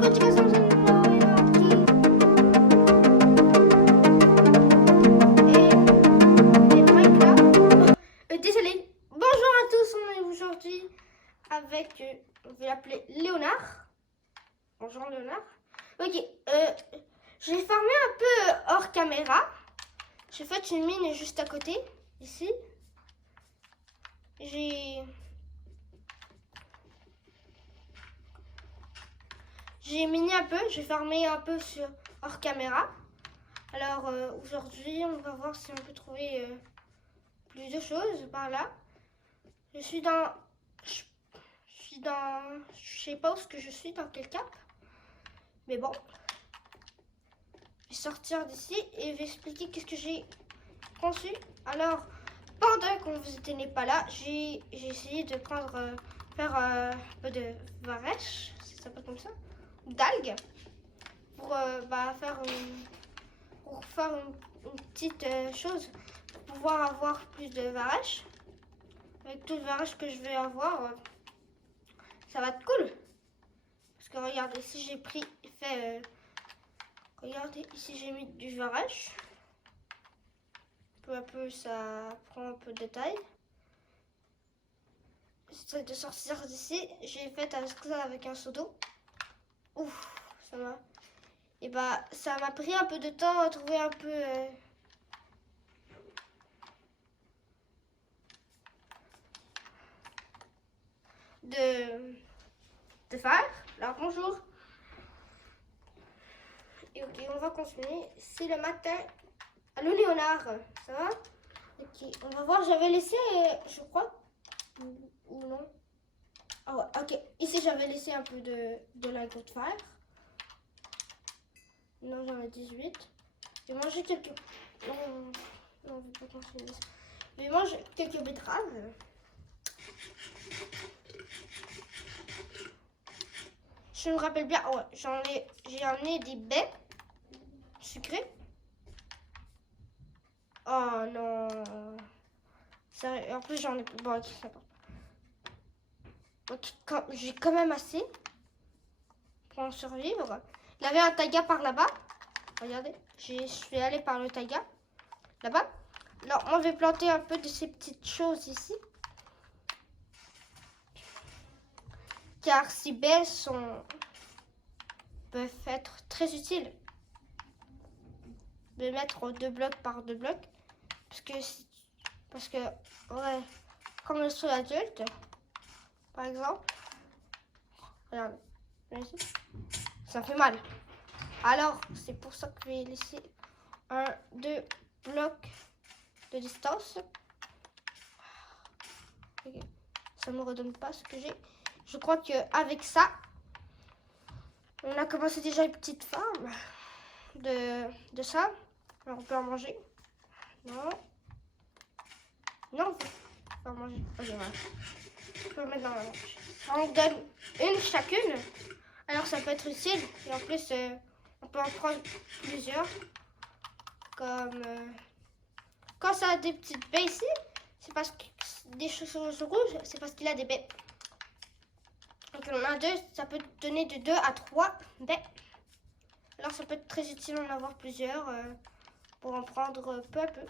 parti continuation de et Minecraft. Désolé. Bonjour à tous, on est aujourd'hui avec, on va l'appeler Léonard. Bonjour Léonard. Ok, j'ai farmé un peu hors caméra. J'ai fait une mine juste à côté, ici. J'ai miné un peu, j'ai farmé un peu sur hors caméra. Alors aujourd'hui, on va voir si on peut trouver plus de choses par là. Je sais pas où est-ce que je suis, dans quel cap. Mais bon, je vais sortir d'ici et je vais expliquer qu'est-ce que j'ai conçu. Alors, pendant qu'on vous n'était pas là, j'ai essayé de prendre, faire un peu de varech, si ça s'appelle comme ça, d'algues, pour faire une petite chose, pour pouvoir avoir plus de varech. Avec tout le varech que je vais avoir, ça va être cool. Parce que regardez, ici j'ai regardez, ici j'ai mis du varech. Peu à peu, ça prend un peu de taille. J'essaie de sortir d'ici. J'ai fait ça avec un seau d'eau. Ouf, ça m'a... Et ça m'a pris un peu de temps à trouver un peu... de fer. Alors bonjour. Et ok, on va continuer. C'est le matin. Allô Léonard, ça va? Ok, on va voir. J'avais laissé, je crois, ou non? Ah ouais, ok. Ici j'avais laissé un peu de lingots de fer. Non, j'en ai 18. J'ai mangé quelques... Non, non, je vais pas continuer. Je vais manger quelques betteraves. Je me rappelle bien, ouais, j'ai emmené des baies sucrées. Oh non. Sérieux, en plus j'en ai... Bon, ok, ça va. Ok, j'ai quand même assez pour en survivre. Il y avait un taiga par là-bas. Regardez, je suis allée par le taiga. Là-bas. Alors, moi, je vais planter un peu de ces petites choses ici. Car ces baies peuvent être très utiles de mettre 2 blocs par 2 blocs. Parce que ouais, comme je suis adulte, par exemple, regardez, ça fait mal. Alors, c'est pour ça que je vais laisser 2 blocs de distance. Okay. Ça ne me redonne pas ce que j'ai. Je crois qu'avec ça, on a commencé déjà une petite farm de ça. Alors, on peut en manger. Non. Non, on peut en manger. Ok, voilà. On peut mettre dans la manche. On donne une chacune. Alors, ça peut être utile. Et en plus, on peut en prendre plusieurs. Comme... quand ça a des petites baies ici, c'est parce que des choses rouges, c'est parce qu'il a des baies. Donc on a 2, ça peut donner de 2 à 3 baies. Alors ça peut être très utile d'en avoir plusieurs pour en prendre peu à peu.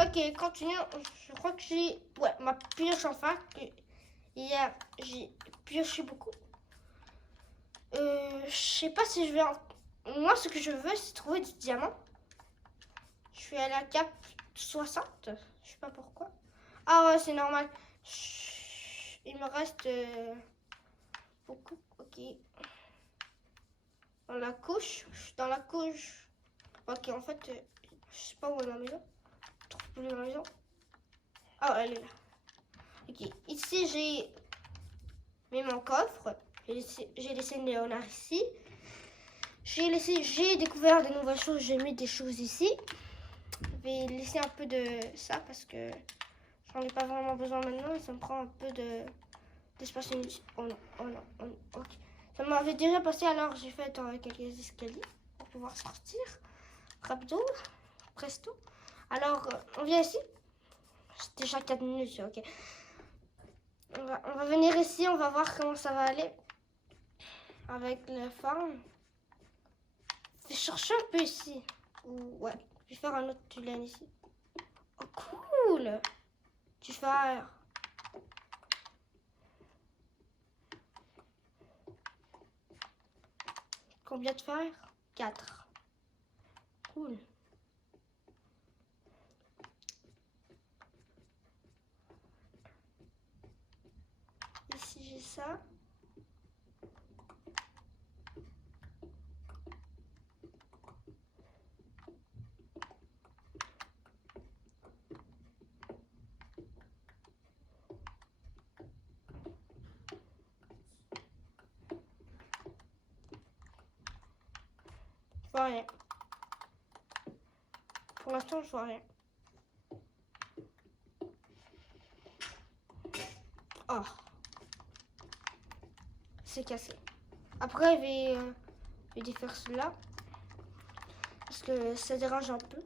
Ok, continuons. Je crois que j'ai ma pioche enfin. Hier j'ai pioché beaucoup. Je sais pas si je vais Moi ce que je veux c'est trouver du diamant. Je suis à la cap 60. Je sais pas pourquoi. Ah ouais c'est normal. Il me reste beaucoup. Ok. Dans la couche. Je suis dans la couche. Ok, en fait, je sais pas où est ma maison. Je trouve plus ma maison. Ah, elle est là. Ok. Ici, j'ai mis mon coffre. J'ai laissé Léonard ici. J'ai découvert de nouvelles choses. J'ai mis des choses ici. Je vais laisser un peu de ça parce que j'en ai pas vraiment besoin maintenant. Ça me prend un peu d'espace inutile. Oh non, oh non, oh non. Ok. Ça m'avait déjà passé, alors j'ai fait quelques escaliers pour pouvoir sortir. Rapido, presto. Alors, on vient ici. C'est déjà 4 minutes, ok. On va venir ici, on va voir comment ça va aller. avec la forme. Je vais chercher un peu ici. Ouais, je vais faire un autre tunnel ici. Oh, cool! Du fer. Combien de fer? 4. Cool. Ici, j'ai ça. Je vois rien. Pour l'instant, je vois rien. Oh. C'est cassé. Après, je vais défaire cela. Parce que ça dérange un peu.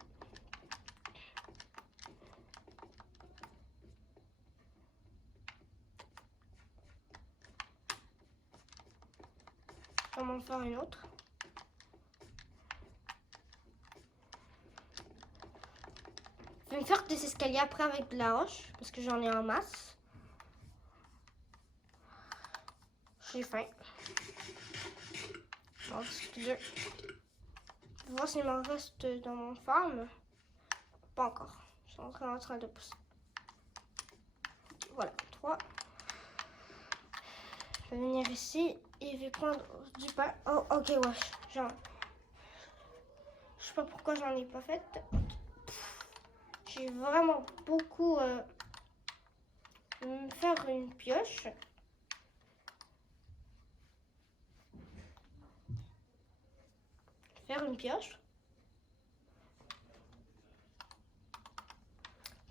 On va en faire une autre. Je vais me faire des escaliers après avec de la roche. Parce que j'en ai en masse. J'ai faim. Bon, je vais voir s'il m'en reste dans mon farm. Pas encore. Je suis encore en train de pousser. Voilà, 3. Je vais venir ici et je vais prendre du pain. Oh, ok, ouais. Je sais pas pourquoi j'en ai pas fait. J'ai vraiment beaucoup me faire une pioche. Faire une pioche.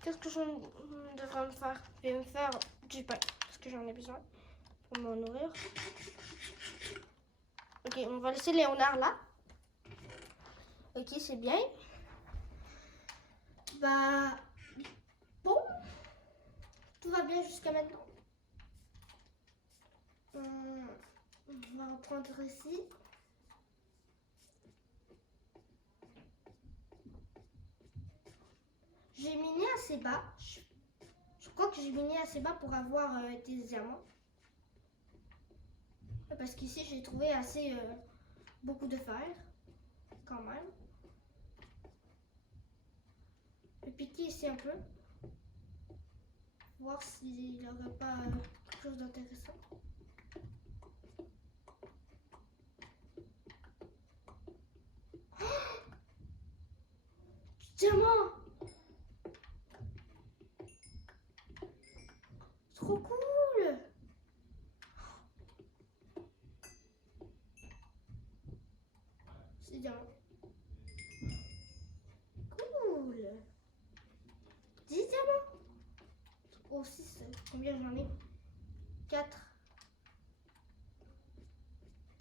Qu'est-ce que je devrais me faire? Je vais me faire du pain parce que j'en ai besoin pour me nourrir. Ok, on va laisser Léonard là. Ok, c'est bien. Bah, bon, tout va bien jusqu'à maintenant. On va reprendre ici. J'ai miné assez bas. Je crois que j'ai miné assez bas pour avoir des diamants. Parce qu'ici, j'ai trouvé assez beaucoup de fer, quand même. Je vais piquer ici un peu. Voir s'il n'y aurait pas quelque chose d'intéressant. Oh, du diamant! Trop cool! C'est diamant. Cool! 10 diamants! Oh, 6. Combien j'en ai? 4.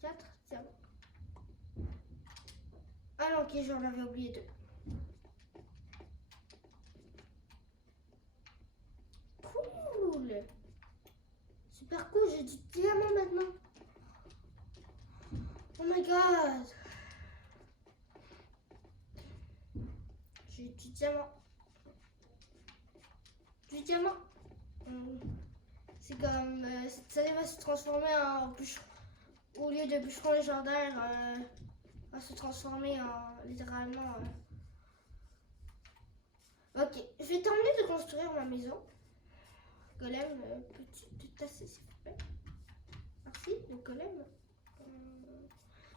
4 diamants. Ah non, ok, j'en avais oublié 2. Cool! Super cool, j'ai du diamant maintenant. Oh my god! J'ai du diamant. Du diamant. C'est comme... ça va se transformer en bûcheron. Au lieu de bûcheron légendaire, va se transformer en littéralement... Ok, je vais terminer de construire ma maison. Golem, peux-tu te tasser s'il vous plaît? Merci, le golem.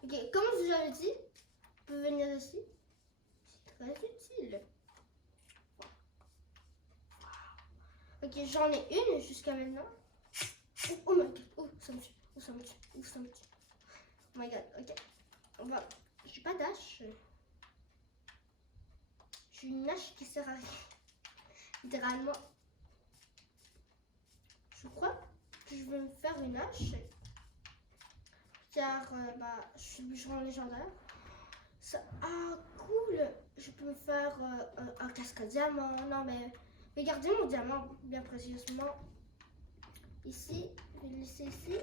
Ok, comme je vous avais dit, vous pouvez venir ici. C'est très utile. Ok, j'en ai une jusqu'à maintenant. Oh my god, oh ça me tue, oh ça me tue, oh ça me tue. Oh my god, ok. On va... J'ai pas d'hache. J'ai une hache qui sert à rien. Littéralement. Je crois que je vais me faire une hache. Car bah, je suis bûcheron légendaire. Ça... Ah cool. Je peux me faire un casque à diamant. Non mais regardez mon diamant bien précieusement. Ici, je vais le laisser ici.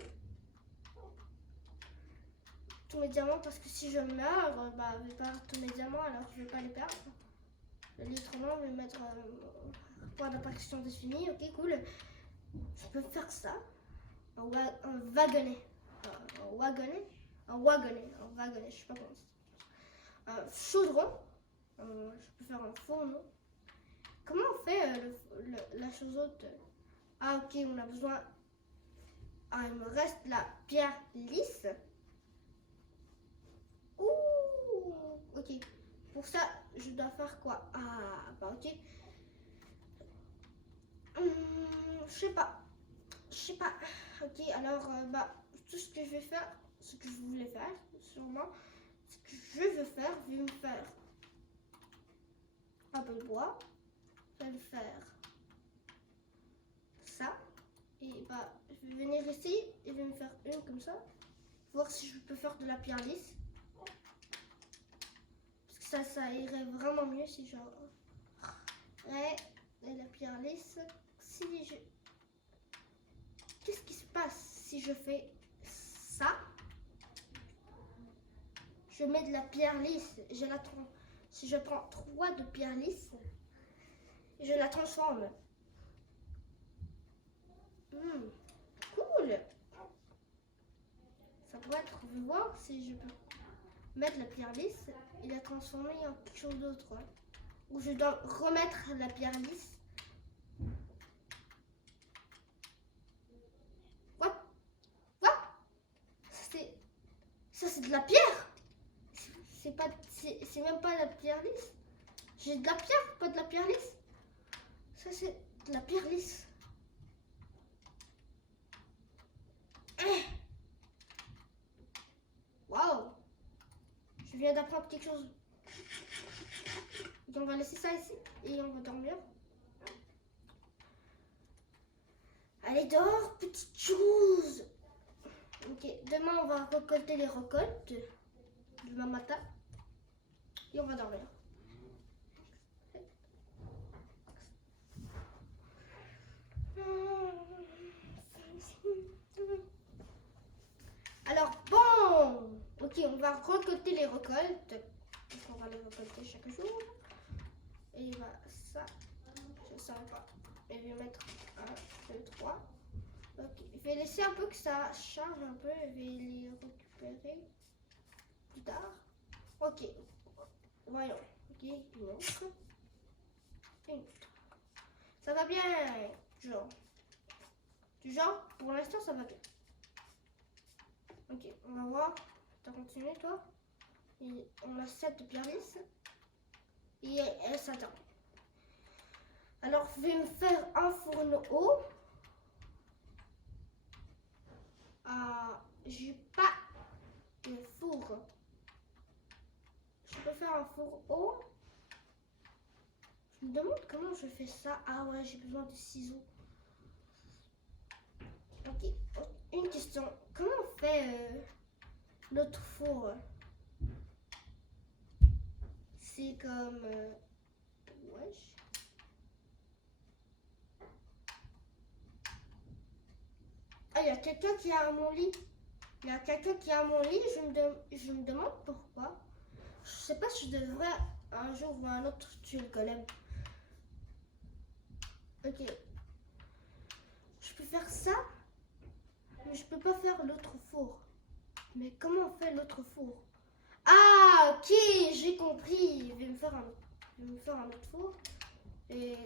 tous mes diamants parce que si je meurs, bah, je vais perdre tous mes diamants alors je vais pas les perdre. Le litrement, je vais mettre point d'apparition définie. Ok, cool. Je peux faire ça. Un wagonnet. Un wagonnet. Un wagonnet. Un wagonnet. Je sais pas comment c'est. Un chaudron. Je peux faire un fourneau. Comment on fait la chose autre? Ah, ok, on a besoin. Ah, il me reste la pierre lisse. Ouh, ok. Pour ça, je dois faire quoi? Ah, bah ok. Je sais pas. Je sais pas. Ok, alors, bah, tout ce que je vais faire, ce que je voulais faire, sûrement, ce que je veux faire, je vais me faire un peu de bois. Je vais me faire ça. Et bah, je vais venir ici et je vais me faire une comme ça. Voir si je peux faire de la pierre lisse. Parce que ça irait vraiment mieux si genre. Et la pierre lisse. Si je. Qu'est-ce qui se passe si je fais ça? Je mets de la pierre lisse. Si je prends 3 de pierre lisse, je la transforme. Cool. Ça pourrait être. Je vais voir si je peux mettre la pierre lisse et la transformer en quelque chose d'autre. Ouais. Ou je dois remettre la pierre lisse. What? Ça c'est de la pierre. C'est même pas la pierre lisse. J'ai de la pierre, pas de la pierre lisse. Ça c'est de la pierre lisse. Waouh. Je viens d'apprendre quelque chose. Donc on va laisser ça ici et on va dormir. Allez, dors, petite chose. Ok, demain on va récolter les récoltes. Demain matin. Et on va dormir. Alors bon, ok, on va récolter les récoltes. On va les récolter chaque jour. Et bah ça, je ne savais pas. Et je vais mettre 1, 2, 3. Ok, je vais laisser un peu que ça charge un peu. Je vais les récupérer plus tard. Ok, voyons. Ok, une autre. Une autre. Ça va bien, genre. Du genre, pour l'instant, ça va bien. Ok, on va voir. T'as continué, toi? Et on a 7 de pierre lisse. Et elle s'attend. Alors, je vais me faire un fourneau. J'ai pas de four. Je peux faire un four haut. Je me demande comment je fais ça. Ah ouais, j'ai besoin de ciseaux. Ok, une question. Comment on fait notre four? C'est comme... wesh. Ah, il y a quelqu'un qui est à mon lit. Il y a quelqu'un qui est à mon lit. Je me demande pourquoi. Je sais pas si je devrais un jour ou un autre tuer le golem. Ok. Je peux faire ça. Mais je peux pas faire l'autre four. Mais comment on fait l'autre four? Ah, ok, j'ai compris. Je vais me faire un autre four. Et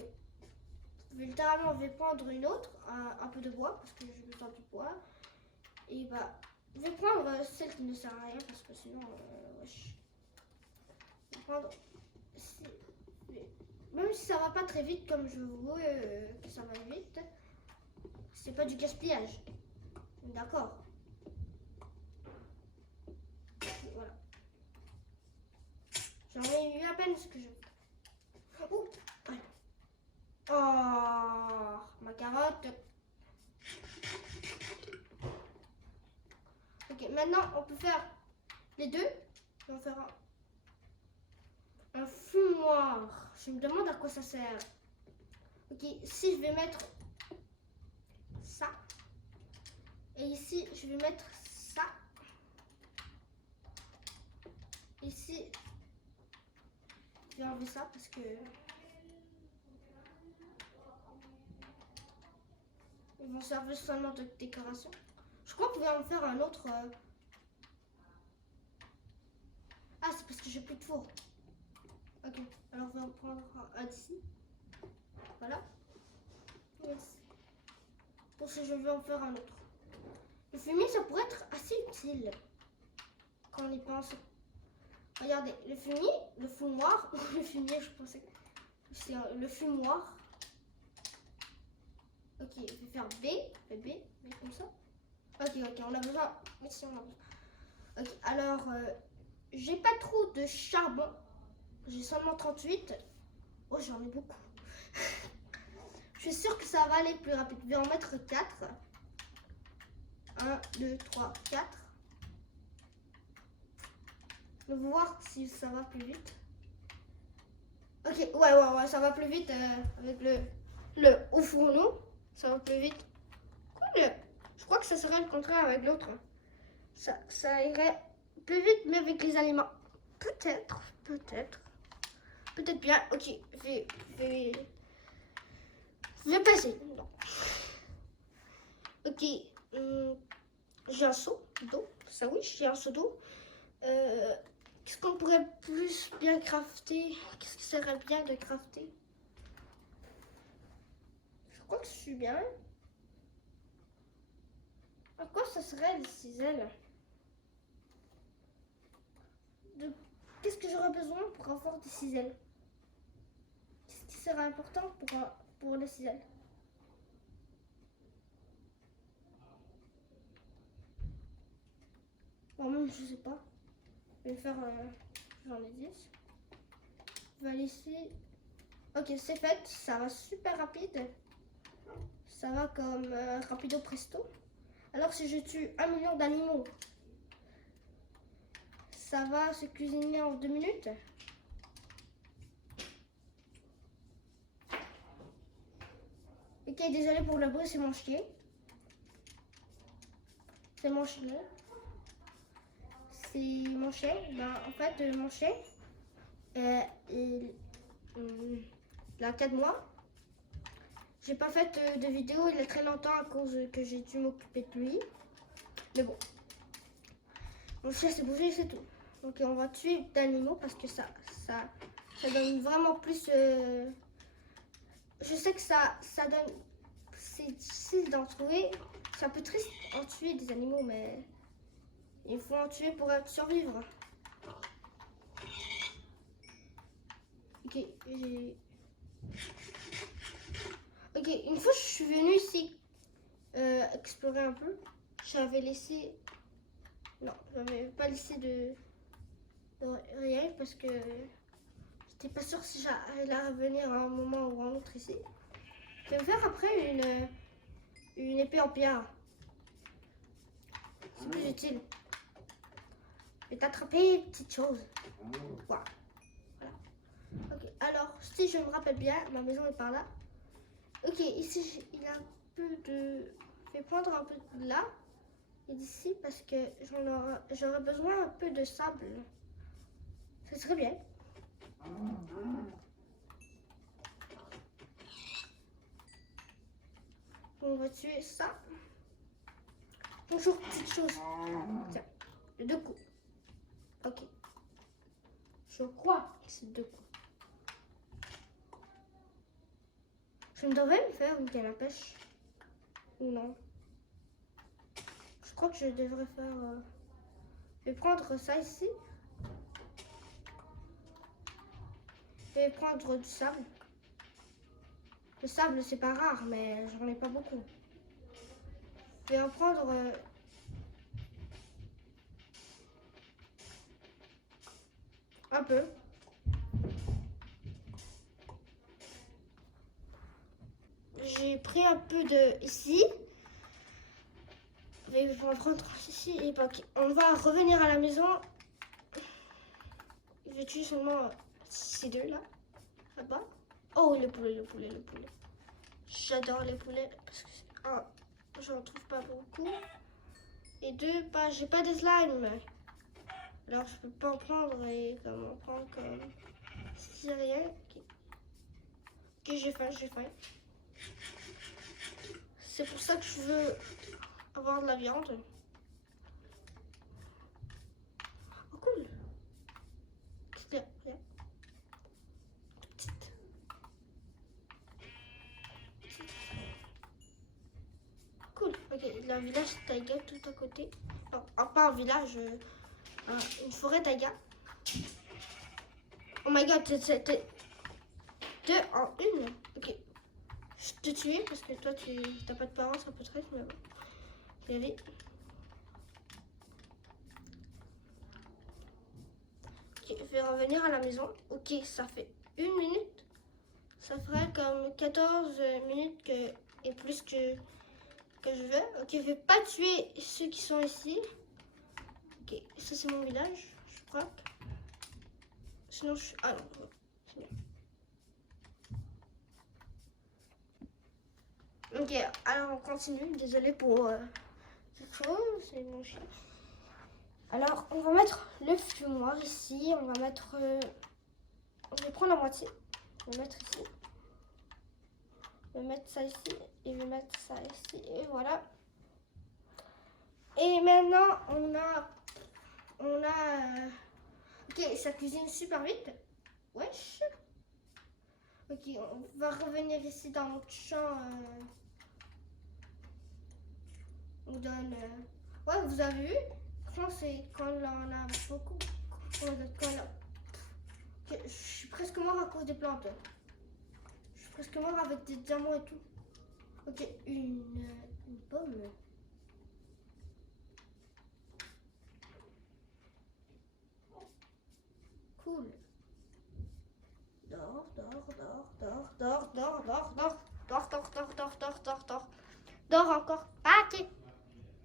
littéralement, je vais prendre une autre, un peu de bois, parce que j'ai besoin du bois. Et bah, je vais prendre celle qui ne sert à rien, parce que sinon, wesh. Je vais prendre... Même si ça va pas très vite comme je veux que ça va vite, c'est pas du gaspillage. D'accord. Voilà. J'en ai eu à peine ce que je veux. Oh, voilà. Oh, ma carotte. Ok, maintenant on peut faire les deux. On va faire un fumoir. Je me demande à quoi ça sert. Ok, si je vais mettre ça. Et ici, je vais mettre ça. Ici, je vais enlever ça parce que ils vont servir seulement de décoration. Je crois qu'on va en faire un autre. Ah, c'est parce que j'ai plus de four. Ok, alors on va en prendre un d'ici. Voilà. Yes. Pour ça, je vais en faire un autre. Le fumier, ça pourrait être assez utile quand on y pense. Regardez, le fumier, le fumoir, ou le fumier, je pensais que c'est le fumoir. Ok, je vais faire B comme ça. Ok, on a besoin. Ici, on a besoin. Ok, alors, j'ai pas trop de charbon. J'ai seulement 38. Oh, j'en ai beaucoup. Je suis sûre que ça va aller plus rapide. Je vais en mettre 4. 1, 2, 3, 4. On va voir si ça va plus vite. Ok, ouais, ça va plus vite avec le au fourneau. Ça va plus vite. Cool. Je crois que ça serait le contraire avec l'autre. Ça irait plus vite, mais avec les aliments. Peut-être bien. Ok, je vais passer. Non. Ok, j'ai un seau d'eau. Ça oui, j'ai un seau d'eau. Qu'est-ce qu'on pourrait plus bien crafter? Qu'est-ce qui serait bien de crafter? Je crois que je suis bien. À quoi ça serait les ciselles? Qu'est-ce que j'aurais besoin pour avoir des ciselles? Qu'est-ce qui serait important pour les ciselles? Moi-même, je sais pas. Je vais faire. J'en ai 10. Je vais aller ici. Ok, c'est fait. Ça va super rapide. Ça va comme rapido presto. Alors, si je tue 1 million d'animaux, ça va se cuisiner en 2 minutes. Ok, désolé pour le bruit, c'est mon chien. C'est mon chien. C'est mon chien. Ben, en fait, mon chien, il a 4 mois. J'ai pas fait de vidéo il y a très longtemps à cause que j'ai dû m'occuper de lui. Mais bon. Mon chien s'est bougé, c'est tout. Donc on va tuer d'animaux parce que ça donne vraiment plus... Je sais que ça donne... C'est difficile d'en trouver. C'est un peu triste en tuer des animaux, mais il faut en tuer pour survivre. Ok, Ok, une fois je suis venue ici explorer un peu. J'avais laissé... Non, j'avais pas laissé de rien parce que j'étais pas sûre si j'allais revenir à un moment ou à un autre ici. Je vais me faire après une épée en pierre. C'est plus utile. Je vais t'attraper, petite chose. Voilà. Ok, alors, si je me rappelle bien, ma maison est par là. Ok, ici, il y a un peu de... Je vais prendre un peu de là et d'ici parce que j'aurais besoin un peu de sable. Ce serait bien. On va tuer ça. Bonjour, petite chose. Tiens, 2 coups. Ok. Je crois que c'est 2 coups. Je devrais me faire une canne à pêche. Ou non? Je crois que je devrais faire... Je vais prendre ça ici. Je vais prendre du sable. Le sable, c'est pas rare, mais j'en ai pas beaucoup. Je vais en prendre... un peu. J'ai pris un peu de ici. Je vais en prendre ici. Et bah, okay. On va revenir à la maison. Je vais tuer seulement ces deux là. Là-bas. Oh, le poulet. J'adore les poulets parce que j'en trouve pas beaucoup. Et 2, bah, j'ai pas de slime. Alors je peux pas en prendre et comme en prendre comme si rien. Ok, ok, j'ai faim, j'ai faim. C'est pour ça que je veux avoir de la viande. Oh cool. Petite, regarde. Petite. Cool. Ok, il y a un village taiga tout à côté. Non, pas un village, une forêt taiga. Oh my god, t'es deux en une. Ok. Je te tuer parce que toi tu t'as pas de parents, c'est un peu triste, mais bon. Je vais y aller. Ok, je vais revenir à la maison. Ok, ça fait 1 minute. Ça ferait comme 14 minutes et plus que je veux. Ok, je vais pas tuer ceux qui sont ici. Ok, ça c'est mon village, je crois. Sinon je suis... Ah non, c'est bien. Ok, alors on continue. Désolée pour cette chose, c'est mon chien. Alors on va mettre le fumoir ici. On va mettre... je vais prendre la moitié. Je vais mettre ici. Je vais mettre ça ici. Et je vais mettre ça ici. Et voilà. Et maintenant on a... Ok, ça cuisine super vite. Wesh. Ok, on va revenir ici dans notre champ. On donne... Ouais, vous avez vu? Franchement, c'est quand on a beaucoup... Ok, je suis presque mort à cause des plantes. Je suis presque mort avec des diamants et tout. Ok, une pomme. Cool. Dors, dors, dors, dors, dors, dors, dors, dors, dors, dors, dors, dors, dors, dors, dors. Dors encore. Ah, ok.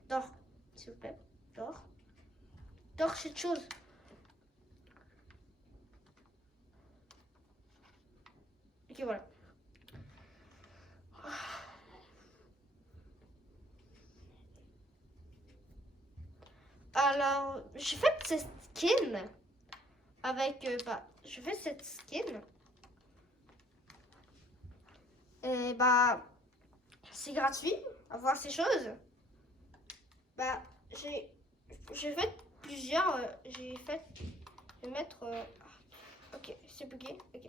Dors, s'il vous plaît. Dors. Dors cette chose. Ok, voilà. Alors, j'ai fait cette skin avec... je fais cette skin. Et c'est gratuit à voir ces choses. J'ai fait plusieurs. J'ai fait... Je vais mettre... ok, c'est bugué. Ok.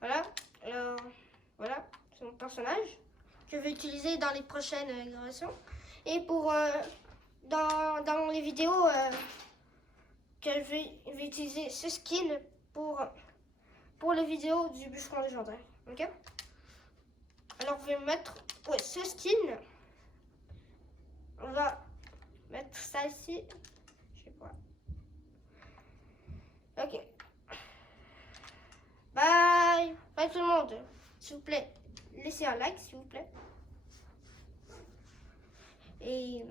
Voilà. Alors, voilà. C'est mon personnage que je vais utiliser dans les prochaines générations. Et pour... dans les vidéos que je vais utiliser ce skin pour les vidéos du bûcheron légendaire. Ok? Alors, je vais mettre ce skin. On va mettre ça ici. Je sais pas. Ok. Bye. Bye tout le monde. S'il vous plaît, laissez un like, s'il vous plaît. Et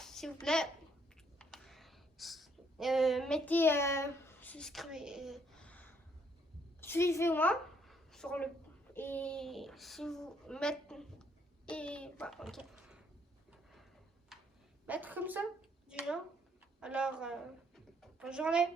s'il vous plaît, mettez, souscrivez, suivez-moi sur le... Et si vous mettez... Et ok. Mettre comme ça, du genre. Alors, bonne journée.